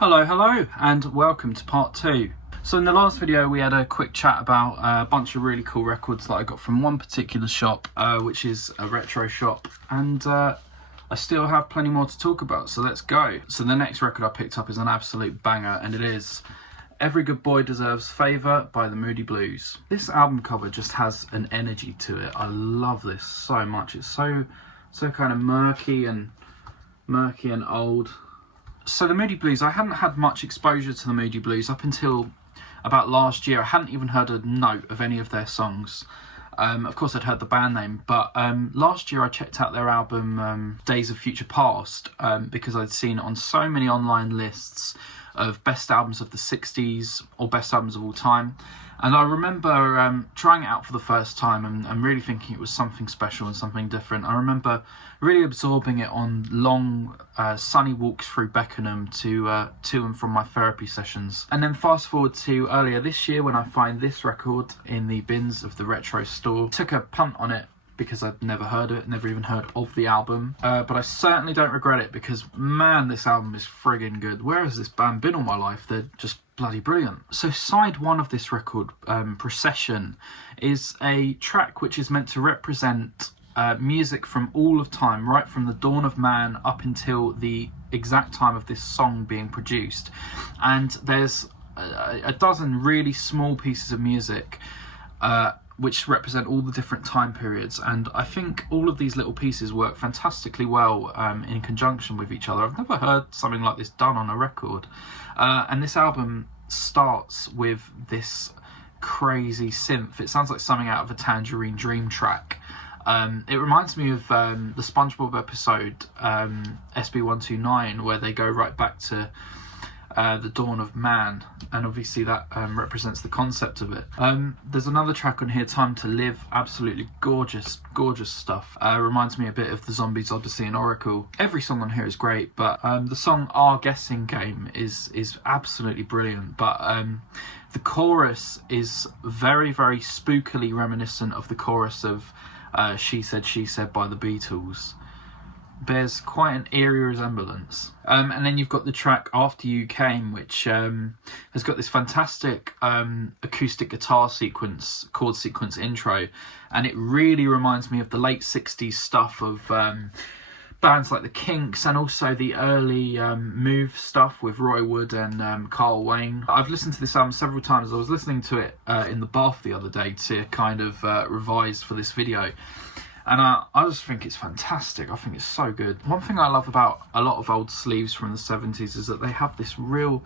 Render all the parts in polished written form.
Hello, and welcome to part 2. So in the last video we had a quick chat about a bunch of really cool records that I got from one particular shop, which is a retro shop, and I still have plenty more to talk about, so let's go. So the next record I picked up is an absolute banger, and it is Every Good Boy Deserves Favour by the Moody Blues. This album cover just has an energy to it. I love this so much. It's so kind of murky and old. So the Moody Blues, I hadn't had much exposure to the Moody Blues up until about last year. I hadn't even heard a note of any of their songs. Of course I'd heard the band name, but last year I checked out their album Days of Future Past because I'd seen it on so many online lists of best albums of the 60s or best albums of all time. And I remember trying it out for the first time and really thinking it was something special and something different. I remember really absorbing it on long, sunny walks through Beckenham to and from my therapy sessions. And then fast forward to earlier this year when I find this record in the bins of the retro store. Took a punt on it because I'd never heard it, never even heard of the album. But I certainly don't regret it because, man, this album is friggin' good. Where has this band been all my life? They're just bloody brilliant. So side one of this record, Procession, is a track which is meant to represent music from all of time, right from the dawn of man up until the exact time of this song being produced. And there's a dozen really small pieces of music which represent all the different time periods, and I think all of these little pieces work fantastically well in conjunction with each other. I've never heard something like this done on a record, and this album starts with this crazy synth. It sounds like something out of a Tangerine Dream track. It reminds me of the SpongeBob episode SB129, where they go right back to the dawn of man, and obviously that represents the concept of it. There's another track on here, Time to Live, absolutely gorgeous stuff. Reminds me a bit of the Zombies Odyssey and Oracle. Every song on here is great, but the song Our Guessing Game is absolutely brilliant. But the chorus is very spookily reminiscent of the chorus of She Said by the Beatles. Bears quite an eerie resemblance. And then you've got the track After You Came, which has got this fantastic acoustic guitar sequence, chord sequence intro, and it really reminds me of the late 60s stuff of bands like the Kinks, and also the early Move stuff with Roy Wood and Carl Wayne. I've listened to this album several times. I was listening to it in the bath the other day to kind of revise for this video. And I just think it's fantastic. I think it's so good. One thing I love about a lot of old sleeves from the 70s is that they have this real,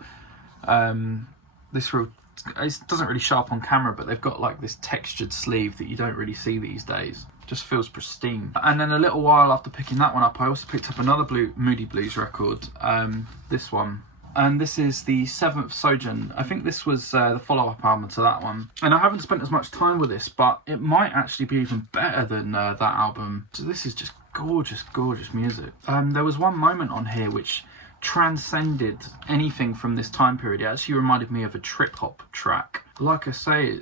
it doesn't really show up on camera, but they've got like this textured sleeve that you don't really see these days. Just feels pristine. And then a little while after picking that one up, I also picked up another Moody Blues record, this one. And this is the Seventh Sojourn. I think this was the follow-up album to that one. And I haven't spent as much time with this, but it might actually be even better than that album. So this is just gorgeous music. There was one moment on here which transcended anything from this time period. It actually reminded me of a trip-hop track. Like I say,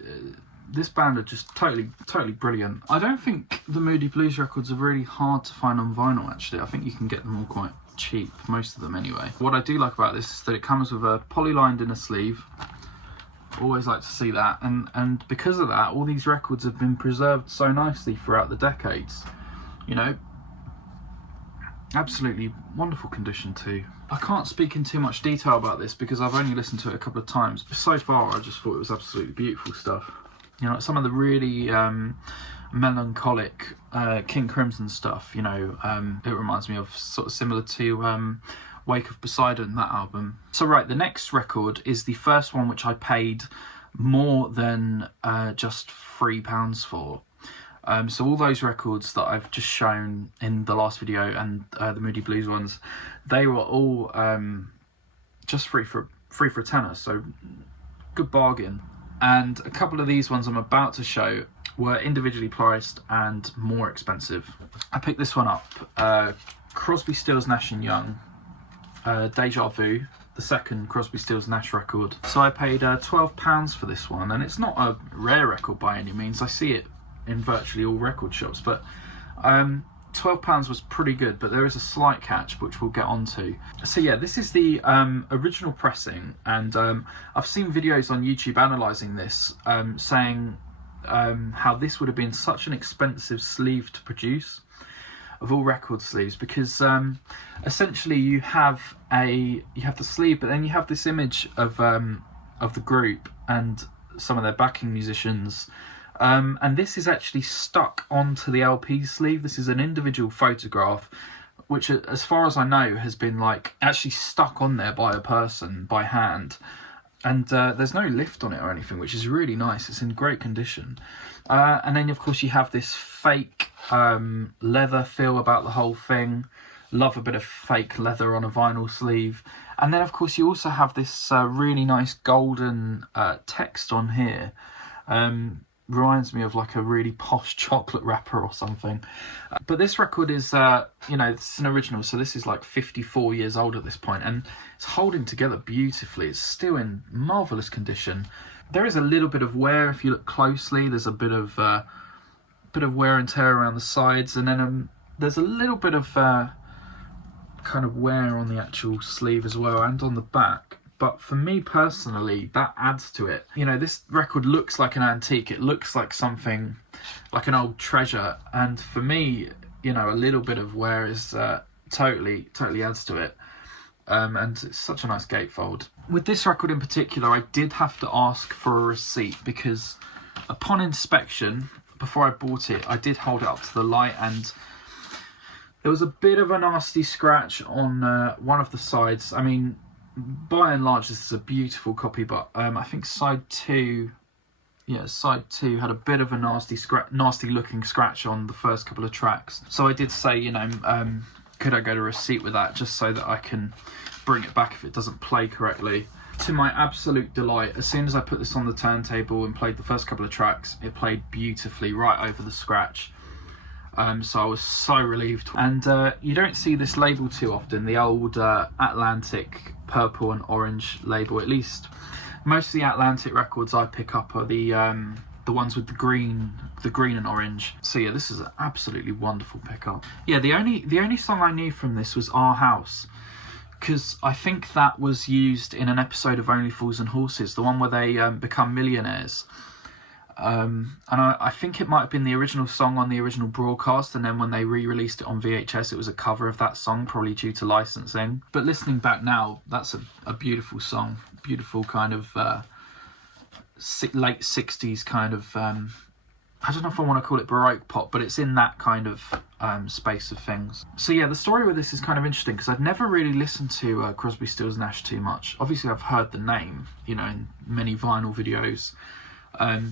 this band are just totally brilliant. I don't think the Moody Blues records are really hard to find on vinyl, actually. I think you can get them all quite cheap, most of them anyway. What I do like about this is that it comes with a poly-lined inner sleeve. Always like to see that, and because of that, all these records have been preserved so nicely throughout the decades. You know, absolutely wonderful condition too. I can't speak in too much detail about this because I've only listened to it a couple of times, but so far I just thought it was absolutely beautiful stuff. You know, some of the really melancholic King Crimson stuff, you know, it reminds me of sort of similar to Wake of Poseidon, that album. So right, the next record is the first one which I paid more than just £3 for. So all those records that I've just shown in the last video and the Moody Blues ones, they were all just free for a tenner, so good bargain. And a couple of these ones I'm about to show were individually priced and more expensive. I picked this one up, Crosby, Stills, Nash & Young, Deja Vu, the second Crosby, Stills, Nash record. So I paid £12 for this one, and it's not a rare record by any means. I see it in virtually all record shops, but £12 was pretty good, but there is a slight catch which we'll get onto. So yeah, this is the original pressing, and I've seen videos on YouTube analysing this, saying how this would have been such an expensive sleeve to produce of all record sleeves, because essentially you have the sleeve, but then you have this image of the group and some of their backing musicians. And this is actually stuck onto the LP sleeve. This is an individual photograph, which, as far as I know, has been like actually stuck on there by a person by hand. And there's no lift on it or anything, which is really nice. It's in great condition. And then, of course, you have this fake leather feel about the whole thing. Love a bit of fake leather on a vinyl sleeve. And then, of course, you also have this really nice golden text on here. Reminds me of like a really posh chocolate wrapper or something. But this record is, it's an original, so this is like 54 years old at this point, and it's holding together beautifully. It's still in marvellous condition. There is a little bit of wear if you look closely. There's a bit of wear and tear around the sides, and then there's a little bit of kind of wear on the actual sleeve as well, and on the back. But for me personally, that adds to it. This record looks like an antique. It looks like something, like an old treasure. And for me, a little bit of wear is totally adds to it. And it's such a nice gatefold. With this record in particular, I did have to ask for a receipt, because upon inspection, before I bought it, I did hold it up to the light, and there was a bit of a nasty scratch on one of the sides. I mean, by and large, this is a beautiful copy, but I think side two had a bit of a nasty looking scratch on the first couple of tracks. So I did say, could I get a receipt with that, just so that I can bring it back if it doesn't play correctly. To my absolute delight, as soon as I put this on the turntable and played the first couple of tracks, it played beautifully right over the scratch. So I was so relieved. And you don't see this label too often, the old Atlantic purple and orange label. At least most of the Atlantic records I pick up are the ones with the green and orange. So yeah, this is an absolutely wonderful pickup. Yeah, the only song I knew from this was Our House, because I think that was used in an episode of Only Fools and Horses, the one where they become millionaires. And I think it might have been the original song on the original broadcast, and then when they re-released it on VHS, it was a cover of that song, probably due to licensing. But listening back now, that's a beautiful song, beautiful kind of late 60s kind of, I don't know if I want to call it Baroque pop, but it's in that kind of space of things. So yeah, the story with this is kind of interesting, because I'd never really listened to Crosby, Stills, Nash too much. Obviously I've heard the name, in many vinyl videos,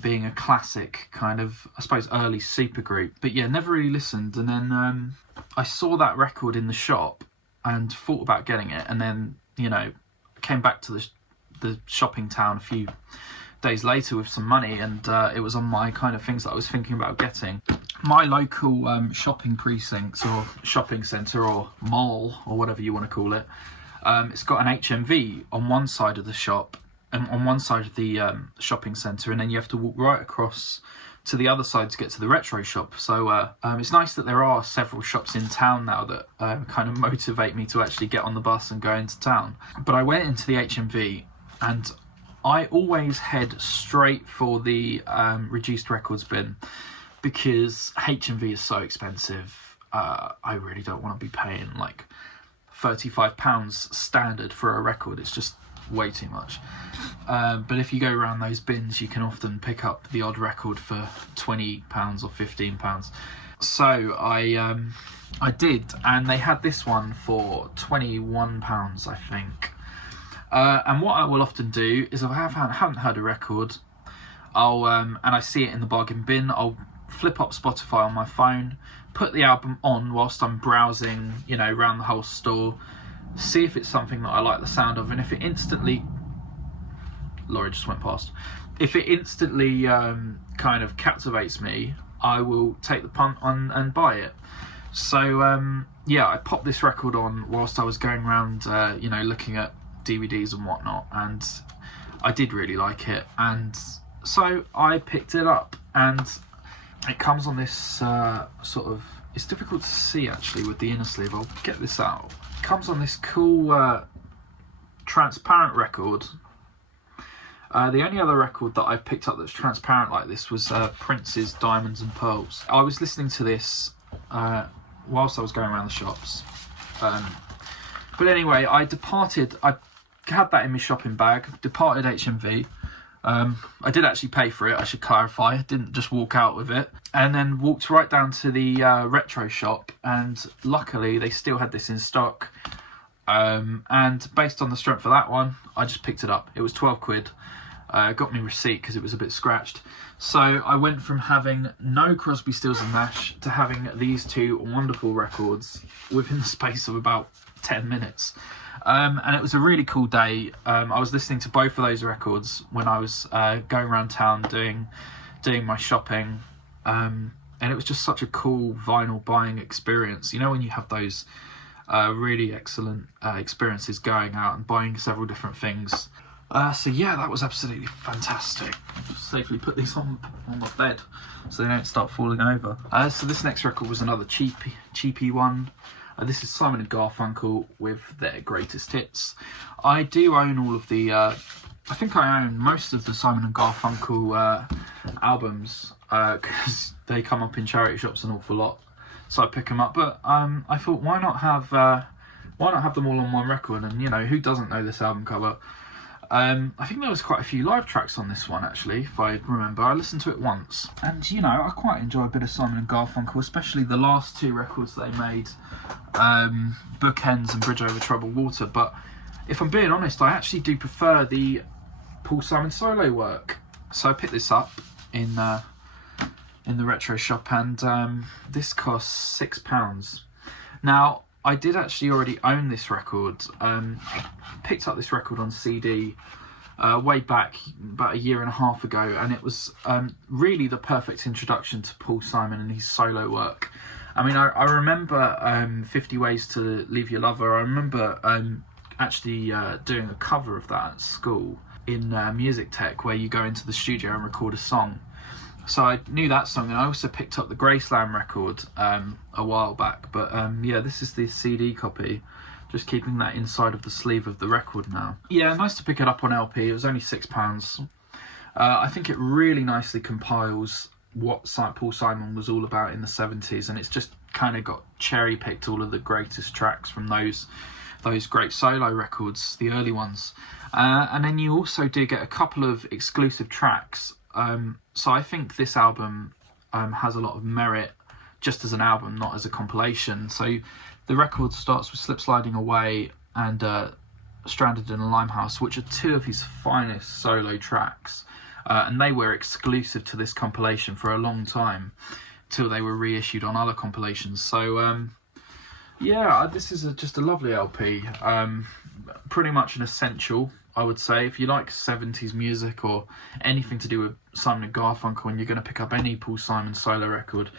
being a classic kind of, I suppose, early supergroup. But yeah, never really listened. And then I saw that record in the shop and thought about getting it. And then, came back to the shopping town a few days later with some money, and it was on my kind of things that I was thinking about getting. My local shopping precincts or shopping centre or mall or whatever you want to call it, it's got an HMV on one side of the shop, and on one side of the shopping centre, and then you have to walk right across to the other side to get to the retro shop. So it's nice that there are several shops in town now that kind of motivate me to actually get on the bus and go into town. But I went into the HMV, and I always head straight for the reduced records bin, because HMV is so expensive. I really don't want to be paying like £35 standard for a record. It's just way too much. But if you go around those bins, you can often pick up the odd record for £20 or £15. So I did, and they had this one for £21, I think. And what I will often do is, if I haven't heard a record, I'll and I see it in the bargain bin, I'll flip up Spotify on my phone, put the album on whilst I'm browsing, around the whole store, see if it's something that I like the sound of, and if it instantly... Laurie just went past. If it instantly kind of captivates me, I will take the punt on and buy it. So yeah, I popped this record on whilst I was going around, looking at DVDs and whatnot, and I did really like it, and so I picked it up, and it comes on this sort of it's difficult to see actually with the inner sleeve. I'll get this out. It comes on this cool transparent record. The only other record that I've picked up that's transparent like this was Prince's Diamonds and Pearls. I was listening to this whilst I was going around the shops. But anyway, I had that in my shopping bag, departed HMV. I did actually pay for it, I should clarify. I didn't just walk out with it. And then walked right down to the retro shop, and luckily they still had this in stock. And based on the strength of that one, I just picked it up. It was 12 quid. Got me receipt because it was a bit scratched. So I went from having no Crosby, Stills and Nash to having these two wonderful records within the space of about 10 minutes. And it was a really cool day. I was listening to both of those records when I was going around town doing my shopping. And it was just such a cool vinyl buying experience. You know, when you have those really excellent experiences going out and buying several different things. So yeah, that was absolutely fantastic. Just safely put these on my bed so they don't start falling over. So this next record was another cheapy one. This is Simon and Garfunkel with their greatest hits. I do own all of the... I think I own most of the Simon and Garfunkel albums because they come up in charity shops an awful lot. So I pick them up. But I thought, why not have them all on one record? And, you know, who doesn't know this album cover? I think there was quite a few live tracks on this one, actually, if I remember. I listened to it once. And, you know, I quite enjoy a bit of Simon and Garfunkel, especially the last two records they made, Bookends and Bridge Over Troubled Water. But if I'm being honest, I actually do prefer the Paul Simon solo work. So I picked this up in the retro shop, and this costs £6. Now, I did actually already own this record. Picked up this record on CD way back, about a year and a half ago, and it was really the perfect introduction to Paul Simon and his solo work. I mean, I remember 50 Ways to Leave Your Lover. I remember actually doing a cover of that at school in Music Tech, where you go into the studio and record a song. So I knew that song, and I also picked up the Graceland record a while back. But yeah, this is the CD copy. Just keeping that inside of the sleeve of the record now. Yeah, nice to pick it up on LP. It was only £6. I think it really nicely compiles what Paul Simon was all about in the 70s, and it's just kind of got cherry-picked all of the greatest tracks from those great solo records, the early ones. And then you also do get a couple of exclusive tracks. So I think this album has a lot of merit just as an album, not as a compilation. So the record starts with Slip Sliding Away and Stranded in a Limehouse, which are two of his finest solo tracks. And they were exclusive to this compilation for a long time, till they were reissued on other compilations. So yeah, this is just a lovely LP. Pretty much an essential, I would say. If you like 70s music or anything to do with Simon and Garfunkel, and you're going to pick up any Paul Simon solo record,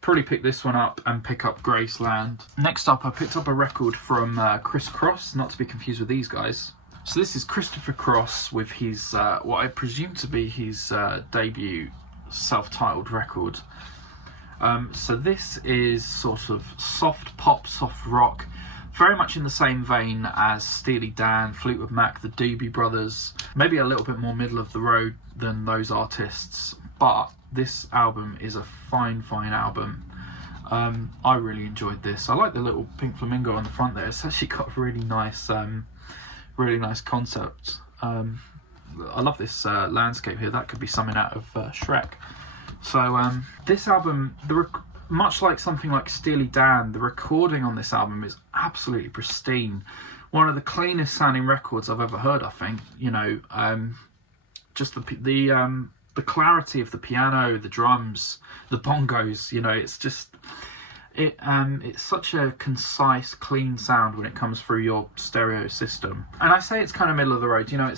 probably pick this one up and pick up Graceland. Next up, I picked up a record from Chris Cross, not to be confused with these guys. So this is Christopher Cross with his, what I presume to be his debut self-titled record. So this is sort of soft pop, soft rock, very much in the same vein as Steely Dan, Fleetwood Mac, the Doobie Brothers, maybe a little bit more middle of the road than those artists, but this album is a fine album. I really enjoyed this. I like the little pink flamingo on the front there. It's actually got a really nice concept. I love this landscape here. That could be something out of Shrek. So this album, much like something like Steely Dan, the recording on this album is absolutely pristine. One of the cleanest sounding records I've ever heard, I think. You know, just the clarity of the piano, the drums, the bongos. You know, it's just it's such a concise, clean sound when it comes through your stereo system. And I say it's kind of middle of the road. You know,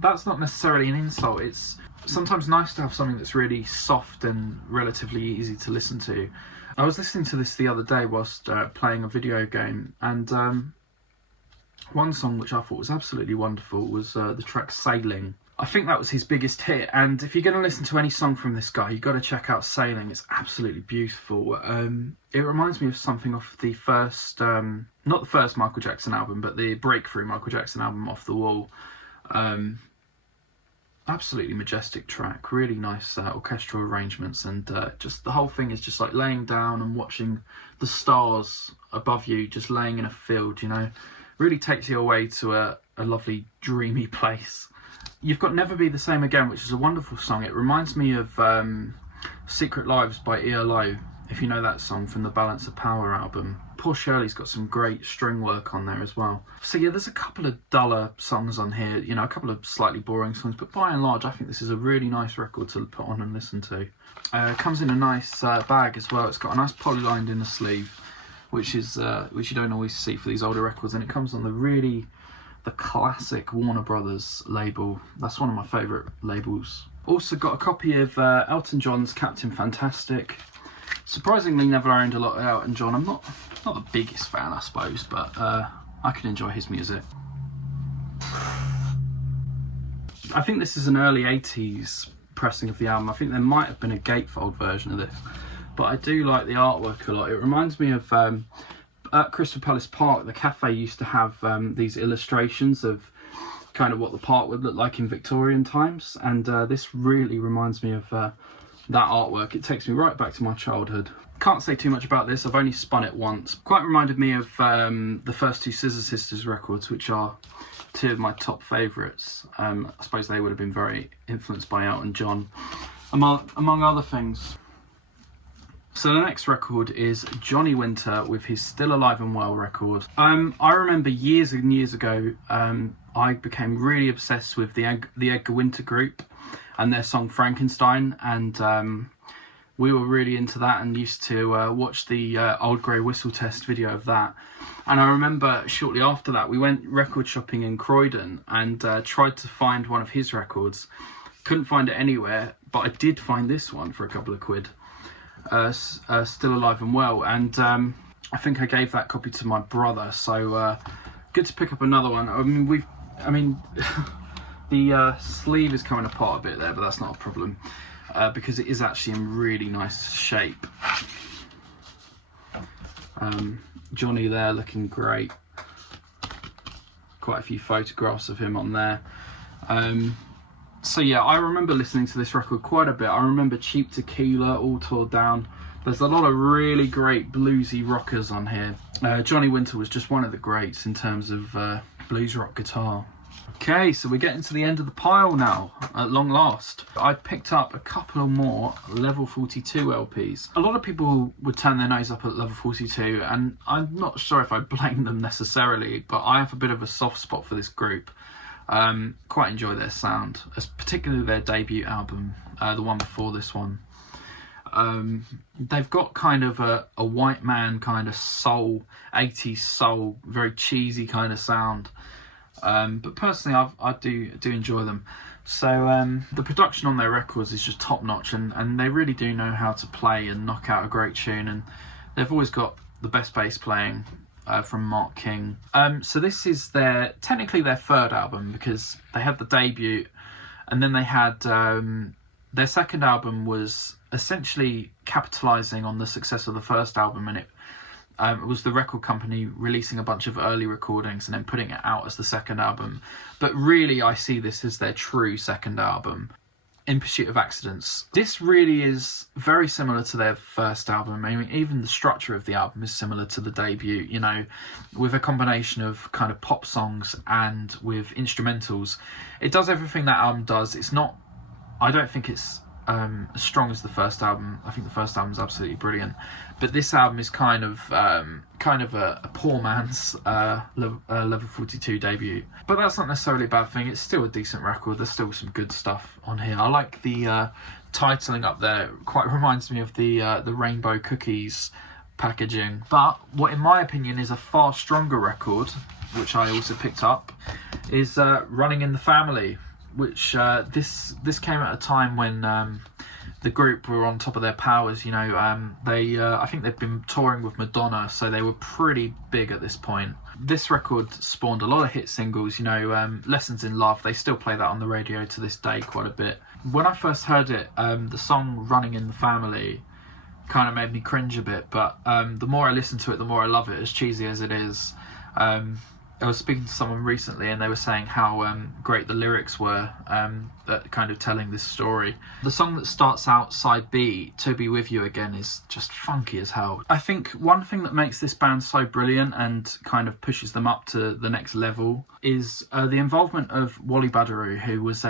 that's not necessarily an insult. It's sometimes nice to have something that's really soft and relatively easy to listen to. I was listening to this the other day whilst playing a video game, and one song which I thought was absolutely wonderful was the track Sailing. I think that was his biggest hit, and if you're going to listen to any song from this guy, you've got to check out Sailing. It's absolutely beautiful. It reminds me of something off the first, not the first Michael Jackson album, but the breakthrough Michael Jackson album, Off the Wall. Absolutely majestic track, really nice orchestral arrangements, and just the whole thing is just like laying down and watching the stars above you, just laying in a field, you know. Really takes you away to a lovely dreamy place. You've got Never Be the Same Again, which is a wonderful song. It reminds me of Secret Lives by ELO, if you know that song from the Balance of Power album. Paul Shirley's got some great string work on there as well. So yeah, there's a couple of duller songs on here, you know, a couple of slightly boring songs, but by and large I think this is a really nice record to put on and listen to. It comes in a nice bag as well. It's got a nice polylined inner sleeve, which you don't always see for these older records, and it comes on the classic Warner Brothers label. That's one of my favourite labels. Also got a copy of Elton John's Captain Fantastic. Surprisingly, never owned a lot of Elton John. I'm not the biggest fan, I suppose, but I can enjoy his music. I think this is an early 80s pressing of the album. I think there might have been a gatefold version of this, but I do like the artwork a lot. It reminds me of at Crystal Palace Park, the cafe used to have these illustrations of kind of what the park would look like in Victorian times, and this really reminds me of that artwork. It takes me right back to my childhood. Can't say too much about this, I've only spun it once. Quite reminded me of the first two Scissor Sisters records, which are two of my top favourites. I suppose they would have been very influenced by Elton John, among other things. So the next record is Johnny Winter with his Still Alive and Well record. I remember years and years ago, I became really obsessed with the Edgar Winter Group and their song Frankenstein, and we were really into that and used to watch the Old Grey Whistle Test video of that. And I remember shortly after that we went record shopping in Croydon and tried to find one of his records. Couldn't find it anywhere, but I did find this one for a couple of quid. Still Alive and Well, and I think I gave that copy to my brother, so good to pick up another one. The sleeve is coming apart a bit there, but that's not a problem because it is actually in really nice shape. Johnny there looking great, quite a few photographs of him on there. So yeah, I remember listening to this record quite a bit. I remember Cheap Tequila, All Tore Down. There's a lot of really great bluesy rockers on here. Johnny Winter was just one of the greats in terms of blues rock guitar. Okay, so we're getting to the end of the pile now, at long last. I picked up a couple more Level 42 LPs. A lot of people would turn their nose up at Level 42, and I'm not sure if I blame them necessarily, but I have a bit of a soft spot for this group. Quite enjoy their sound, particularly their debut album, the one before this one. They've got kind of a white man kind of soul, 80s soul, very cheesy kind of sound. But personally, I do enjoy them. So the production on their records is just top notch, and they really do know how to play and knock out a great tune. And they've always got the best bass playing from Mark King. So this is technically their third album, because they had the debut, and then they had their second album was essentially capitalising on the success of the first album, and it was the record company releasing a bunch of early recordings and then putting it out as the second album. But really, I see this as their true second album, In Pursuit of Accidents. This really is very similar to their first album. I mean, even the structure of the album is similar to the debut, you know, with a combination of kind of pop songs and with instrumentals. It does everything that album does. It's not, I don't think it's as strong as the first album. I think the first album is absolutely brilliant, but this album is kind of a poor man's Level 42 debut. But that's not necessarily a bad thing. It's still a decent record. There's still some good stuff on here. I like the titling up there. Quite reminds me of the Rainbow Cookies packaging. But what, in my opinion, is a far stronger record, which I also picked up, is Running in the Family. Which this came at a time when The group were on top of their powers, you know. I think they've been touring with Madonna, so they were pretty big at this point. This record spawned a lot of hit singles, you know. Lessons in Love, they still play that on the radio to this day quite a bit. When I first heard it, the song Running in the Family kind of made me cringe a bit, but the more I listen to it, the more I love it, as cheesy as it is. I was speaking to someone recently and they were saying how great the lyrics were at kind of telling this story. The song that starts out side B, To Be With You Again, is just funky as hell. I think one thing that makes this band so brilliant and kind of pushes them up to the next level is the involvement of Wally Badarou, who was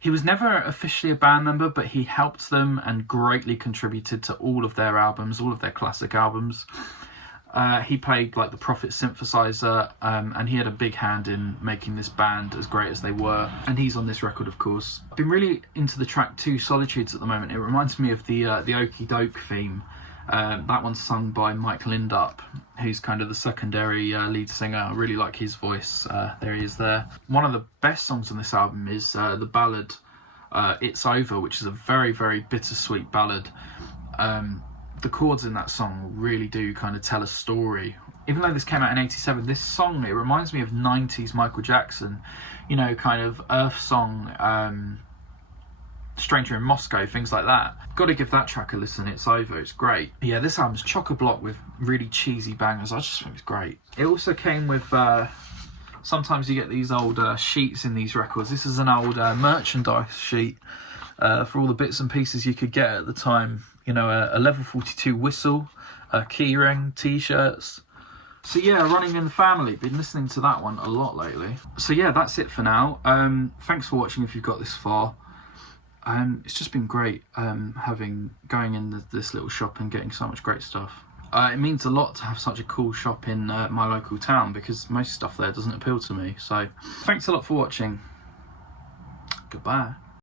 he was never officially a band member, but he helped them and greatly contributed to all of their albums, all of their classic albums. He played like the Prophet synthesizer, and he had a big hand in making this band as great as they were. And he's on this record, of course. I've been really into the track Two Solitudes at the moment. It reminds me of the Okie Doke theme. That one's sung by Mike Lindup, who's kind of the secondary lead singer. I really like his voice. There he is there. One of the best songs on this album is the ballad It's Over, which is a very, very bittersweet ballad. The chords in that song really do kind of tell a story. Even though this came out in 87, this song, it reminds me of 90s Michael Jackson, you know, kind of Earth Song, Stranger in Moscow, things like that. Got to give that track a listen, It's Over, it's great. Yeah, this album's chock-a-block with really cheesy bangers. I just think it's great. It also came with, sometimes you get these old sheets in these records. This is an old merchandise sheet for all the bits and pieces you could get at the time. You know, a level 42 whistle, a keyring, t-shirts. So yeah, Running in the Family, been listening to that one a lot lately. So yeah, that's it for now. Thanks for watching if you've got this far. It's just been great going in this little shop and getting so much great stuff. It means a lot to have such a cool shop in my local town, because most stuff there doesn't appeal to me. So thanks a lot for watching. Goodbye.